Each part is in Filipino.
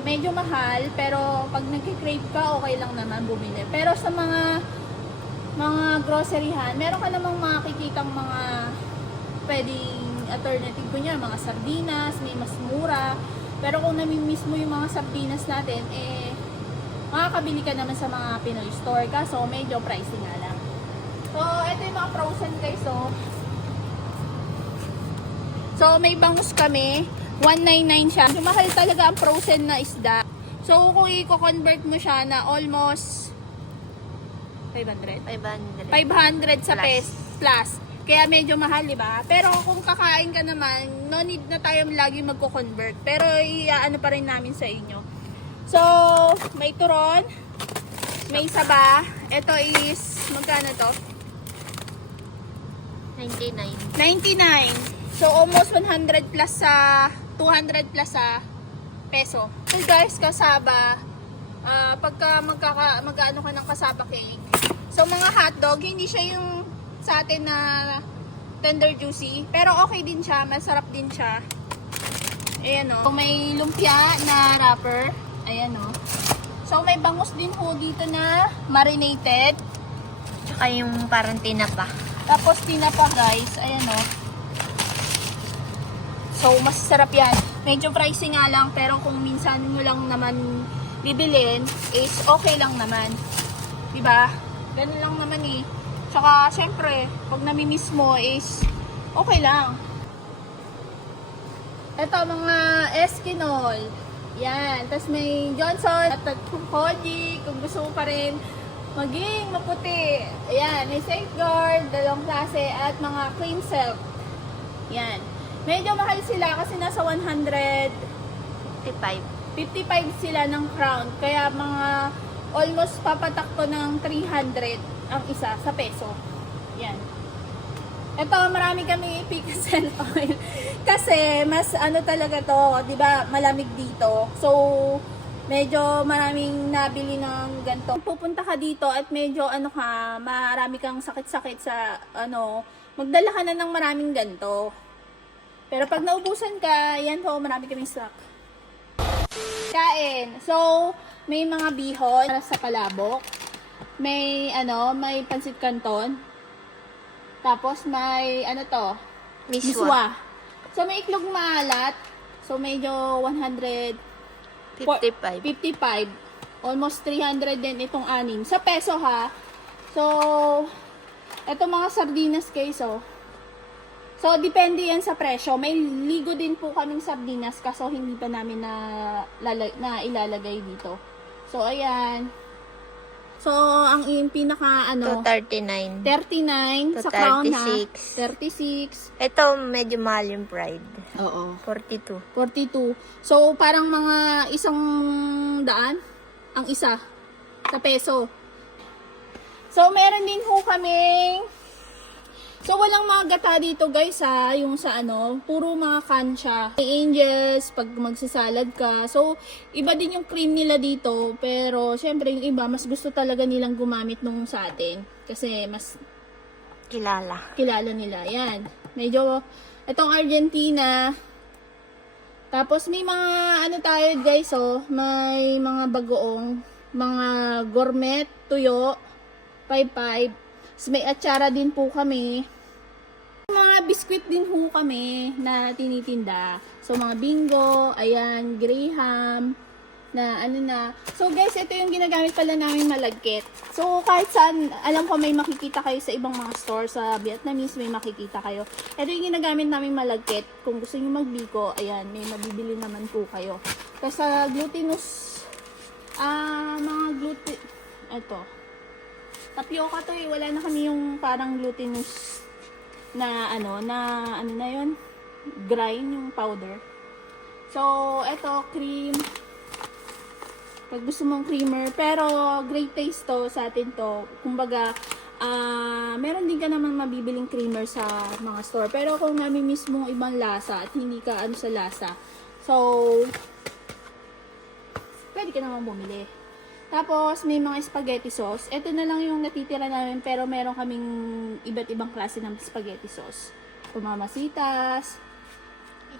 medyo mahal, pero pag nagki-crave ka, okay lang naman bumili. Pero sa mga mga groceryhan, meron ka namang makikitang mga pwedeng alternative ko niya, mga sardinas, may mas mura. Pero kung namimiss mo yung mga sardinas natin, eh, makakabili ka naman sa mga Pinoy store ka. So, medyo pricey nga lang. So, ito yung mga frozen guys, so. So, may bangus kami. 199 siya. Yung mahal talaga ang frozen na isda. So, kung i-convert mo siya na almost 500. 500. 500 sa Plus. pes plus. Kaya medyo mahal, di ba? Pero kung kakain ka naman, no need na tayo lagi magko-convert. Pero iaano pa rin namin sa inyo. So, may turon, may saba. Ito is, magkano to? 99. 99. So, almost 100 plus sa 200 plus sa peso. So, guys, kasaba, ah, pagka magkaka, mag-ano ka ng kasaba cake. So, mga hotdog, hindi siya yung sa atin na tender juicy. Pero okay din siya, masarap din siya. Ayan o. So, may lumpia na wrapper. Ayan o. So, may bangus din po dito na marinated. Tsaka yung parang tinapa. Tapos tinapa guys, ayan o. So, masarap yan. Medyo pricey nga lang, pero kung minsan mo lang naman bibilin, is okay lang naman. ba? Ganun lang naman eh. Tsaka, syempre, pag namimiss mo is okay lang. Ito, mga Eskinol. Yan. Tapos may Johnson at Koji, kung gusto mo pa rin maging maputi. Ayan, may safeguard, dalawang klase, at mga clean silk. Yan. Medyo mahal sila kasi nasa 100 55. 55 sila ng crown. Kaya mga almost papatak to ng 300 ang isa sa peso. Yan. Ito, marami kami pickles oil. Kasi, mas ano talaga to, di ba, malamig dito. So, medyo maraming nabili ng ganito. Pupunta ka dito at medyo ano ka, marami kang sakit-sakit sa ano, magdala ka na ng maraming ganito. Pero pag naubusan ka, yan po, marami kaming stock. Kain. So, may mga bihon para sa palabok. May ano, may pansit canton. Tapos may ano to, Miswa. miswa. So, may iklog maalat. So, medyo 100 55. 55. Almost 300 din itong anim. Sa peso ha. So, eto mga sardinas oh. So, depende yan sa presyo. May ligo din po kaming sardinas kaso hindi pa namin na, lala- na ilalagay dito. So, ayan. So, ang yung pinaka ano, To 39. 39 To sa crown ha. 36. 36. Ito, medyo mahal yung pride. Oo. 42. 42. So, parang mga isang daan ang isa sa peso. So, meron din ho kaming So, walang mga gata dito guys ha, yung sa ano, puro mga kansya. May angels, pag magsasalad ka. So, iba din yung cream nila dito, pero syempre yung iba, mas gusto talaga nilang gumamit nung sa atin. Kasi mas Kilala. kilala nila. Yan. Medyo, itong Argentina. Tapos may mga, ano tayo guys, oh, may mga bagoong, mga gourmet, tuyo, 5-5. Tapos may atsara din po kami. Mga biskwit din po kami na tinitinda. So, mga bingo, ayan, graham, na ano na. So guys, ito yung ginagamit pala namin malagkit. So kahit saan, alam ko may makikita kayo sa ibang mga store sa Vietnamese, may makikita kayo. Ito yung ginagamit namin malagkit. Kung gusto niyo magbiko, ayan, may mabibili naman po kayo. Tapos sa glutinous, ah, mga gluten, ito. Tapioca to eh, wala na kami yung parang glutinous na ano, na ano na yun, grind yung powder. So, ito, cream, pag gusto mong creamer. Pero, great taste to sa atin to. Kumbaga, ah meron din ka naman mabibiling creamer sa mga store. Pero kung namimiss mong ibang lasa at hindi ka ano sa lasa, so, pwede ka naman bumili. Tapos, may mga spaghetti sauce. Ito na lang yung natitira namin, pero meron kaming iba't ibang klase ng spaghetti sauce. Pumamasitas,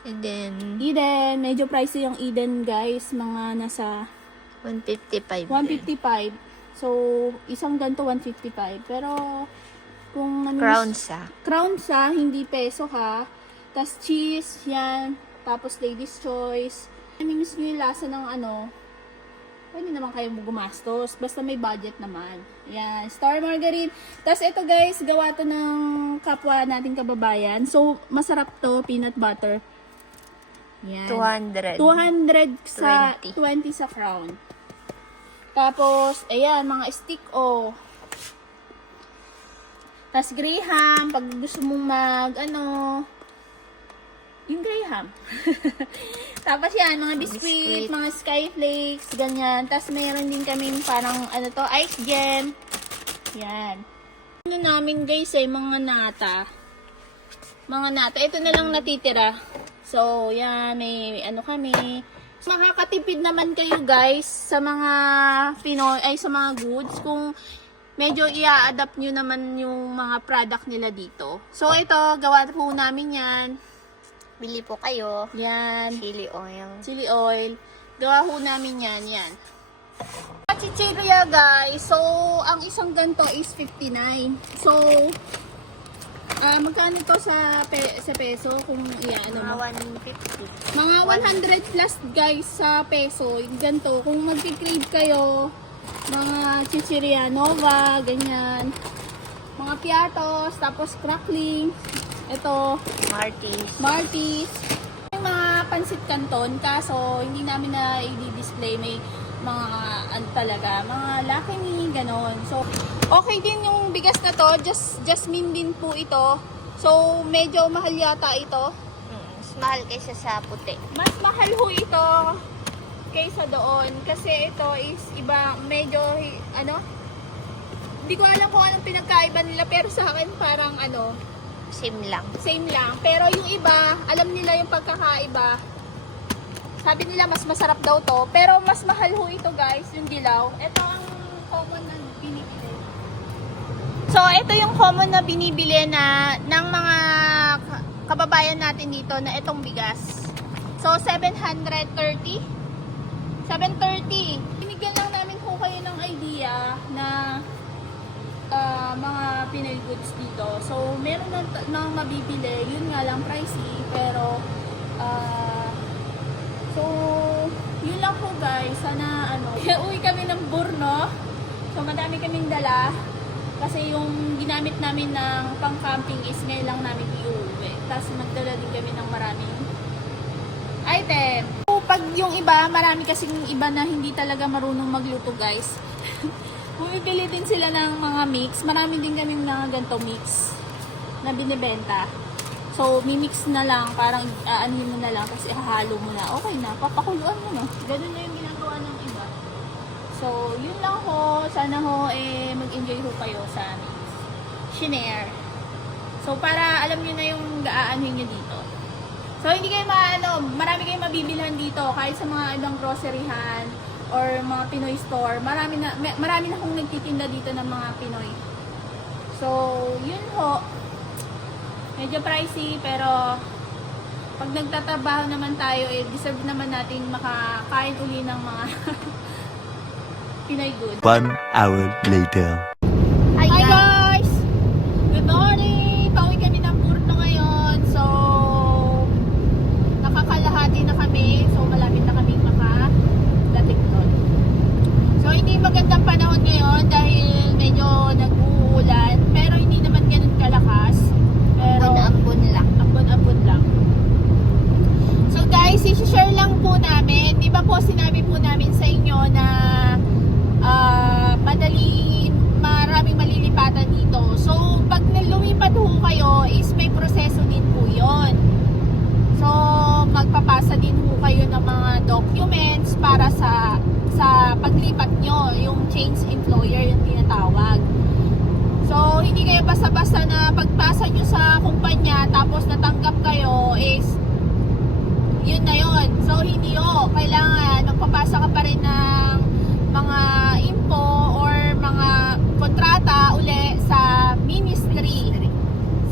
And then, Eden. Medyo pricey yung Eden, guys. Mga nasa 155. 155. So, isang ganto 155. Pero, kung namimiss- Crown sa. crown siya, hindi peso ha. Tapos cheese, yan. Tapos ladies choice. Namimiss nyo yung lasa ng ano, pwede naman kayo gumastos. Basta may budget naman. Yan, star margarine. Tapos ito guys, gawa to ng kapwa nating kababayan. So, masarap to, peanut butter. Yan. 200. 200 sa 20. 20 sa crown. Tapos, ayan, mga stick o. Tapos graham, pag gusto mong mag, ano, yung graham. Tapos yan, mga biscuit, Biscuit. mga skyflakes, ganyan. Tapos mayroon din kaming parang, ano to, ice gem. Yan. Ano namin guys ay mga nata. Mga nata. Ito na lang natitira. So, yan, may ano kami. So, makakatipid naman kayo guys sa mga Pinoy, ay sa mga goods kung medyo i-adapt nyo naman yung mga product nila dito. So, ito, gawa po namin yan. Bili po kayo. Yan. Chili oil. Chili oil. Gawa ho namin yan. Yan. Chichirya guys. So, ang isang ganto is 59. So, ah magkano to sa, pe- sa peso kung Mga mo? 150. Mga 100 plus guys sa peso. Yung ganito. Kung mag-crave kayo, mga chichirya nova, ganyan. Mga piatos, tapos crackling. Ito, Martis. Martis. Yung mga pansit canton, kaso hindi namin na i-display. May mga ano talaga, mga laki ni ganon. So, okay din yung bigas na to. Just, jasmine din po ito. So, medyo mahal yata ito. Mm, mas mahal kaysa sa puti. Mas mahal ho ito kaysa doon. Kasi ito is iba, medyo, ano, hindi ko alam kung anong pinagkaiba nila. Pero sa akin parang ano, Same lang. same lang. Pero yung iba, alam nila yung pagkakaiba. Sabi nila mas masarap daw to. Pero mas mahal ho ito guys, yung dilaw. Ito ang common na binibili. So, ito yung common na binibili na ng mga ka- kababayan natin dito na itong bigas. So, 730. 730. Binigyan lang namin po kayo ng idea na Pinoy goods dito. So, meron na, na mabibili. Yun nga lang pricey. Pero, ah, so, yun lang po guys. Sana, ano, uwi kami ng Burno. So, madami kaming dala. Kasi yung ginamit namin ng pang-camping is ngayon lang namin iuwi. Tapos, magdala din kami ng maraming item. So, pag yung iba, marami kasing iba na hindi talaga marunong magluto guys. Bumibili din sila ng mga mix. Marami din kaming mga ganito mix na binibenta. So, mimix na lang, parang aanhin mo na lang, kasi hahalo mo na. Okay na, papakuluan mo na. Ganun na yung ginagawa ng iba. So, yun lang ho. Sana ho, eh, mag-enjoy ho kayo sa aming shinare. So, para alam nyo na yung gaaanhin nyo dito. So, hindi kayo maano, marami kayong mabibilhan dito kahit sa mga ibang groceryhan or mga Pinoy store. Marami na may- marami na akong nagtitinda dito ng mga Pinoy. So, yun ho. Medyo pricey pero pag nagtatrabaho naman tayo, eh, deserve naman natin makakain uli ng mga Pinoy goods. One hour later. Hi guys! Good morning! Pauwi kami ng Purno ngayon. So, nakakalahati na kami. So, malapit na kami makadating doon. So, hindi magandang panahon ngayon dahil medyo nag-uulan. Pero hindi naman ganun kalakas. Pero, Ambon-ambon lang. ambon-ambon lang. So guys, i-share lang po namin. Di ba po sinabi po namin sa inyo na ah, madali, maraming malilipatan dito. So pag nalumipat ho kayo is may proseso din po yon. So magpapasa din ho kayo ng mga documents para sa sa paglipat nyo, yung change employer yung tinatawag. So, hindi kayo basta-basta na pagpasa nyo sa kumpanya tapos natanggap kayo is yun na yun. So, hindi o. Kailangan magpapasa ka pa rin ng mga info or mga kontrata uli sa ministry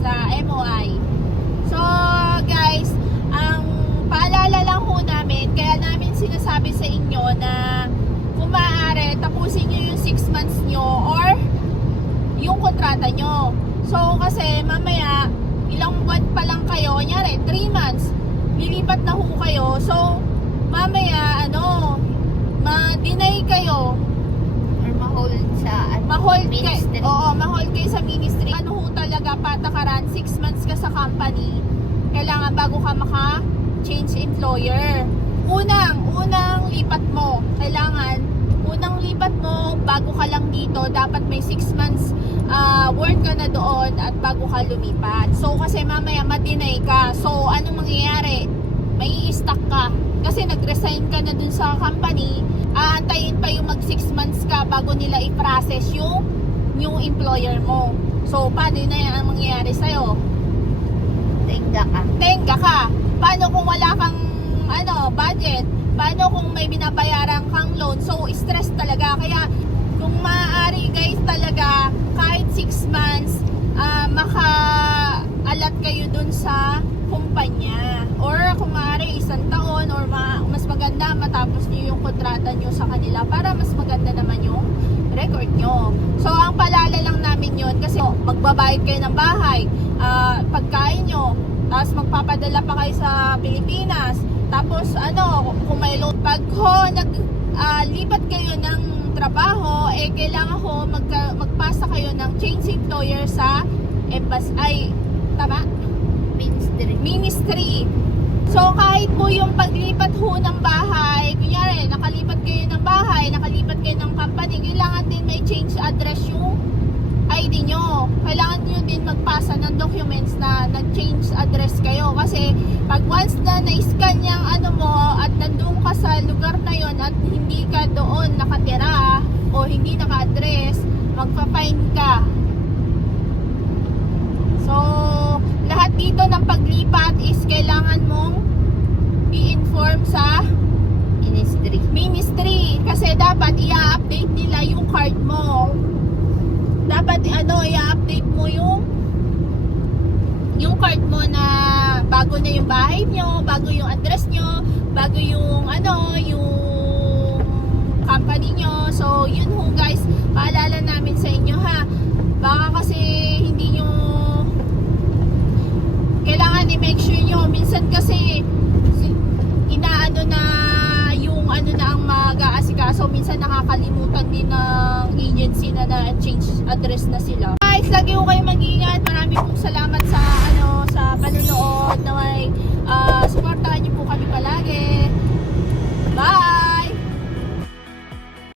sa MOI. So, guys, ang paalala lang ho namin, kaya namin sinasabi sa inyo na kung maaari, tapusin nyo yung 6 months nyo or yung kontrata nyo. So, kasi mamaya, ilang buwan pa lang kayo, nyari, 3 months, lilipat na ho kayo. So, mamaya, ano, ma-deny kayo Or ma-hold sa ano, ma-hold ministry. oo, ma-hold kayo sa ministry. Ano ho talaga patakaran, 6 months ka sa company, kailangan bago ka maka-change employer. Unang, unang lipat mo, kailangan, unang lipat mo, bago ka lang dito, dapat may 6 months ah, work ka na doon at bago ka lumipat. So, kasi mamaya ma-deny ka. So, anong mangyayari? May i-stuck ka. Kasi nag-resign ka na dun sa company, aantayin pa yung mag 6 months ka bago nila i-process yung yung employer mo. So, paano na yan ang mangyayari sa'yo? Tenga ka. Tenga ka. Paano kung wala kang ano, budget? Paano kung may binabayaran kang loan? So, stress talaga. Kaya, kung maaari guys talaga, kahit 6 months, ah, maka-alat kayo dun sa kumpanya. Or kung maaari, isang taon or ma- mas maganda matapos nyo yung kontrata nyo sa kanila para mas maganda naman yung record nyo. So, ang palala lang namin yun kasi oh, magbabayad kayo ng bahay, ah, pagkain nyo, tapos magpapadala pa kayo sa Pilipinas. Tapos ano, kung may load, pag ho, nag, ah, lipat kayo ng trabaho, eh kailangan ho magka, magpasa kayo ng change employer sa embassy, ay, tama? Ministry. ministry. So, kahit po yung paglipat ho ng bahay, kunyari, nakalipat kayo ng bahay, nakalipat kayo ng company, kailangan din may change address yung ID nyo. Kailangan nyo din magpasa ng documents na nag-change address kayo. Kasi, pag once na na-scan yung ano mo at nandun ka sa lugar na yon at hindi ka doon nakatira o hindi naka-address, magpa-fine ka. So, dito ng paglipat is kailangan mong i-inform sa Ministry. ministry kasi dapat i-update nila yung card mo. Dapat ano, i-update mo yung yung card mo na bago na yung bahay nyo, bago yung address nyo, bago yung ano, yung company nyo. So, yun ho guys, paalala namin sa inyo ha. Baka kasi hindi nyo kailangan i-make sure nyo. Minsan kasi si- inaano na yung ano na ang mag-aasikaso. Minsan nakakalimutan din ng agency na na-change address na sila. Guys, lagi ko kayo mag-ingat. Marami pong salamat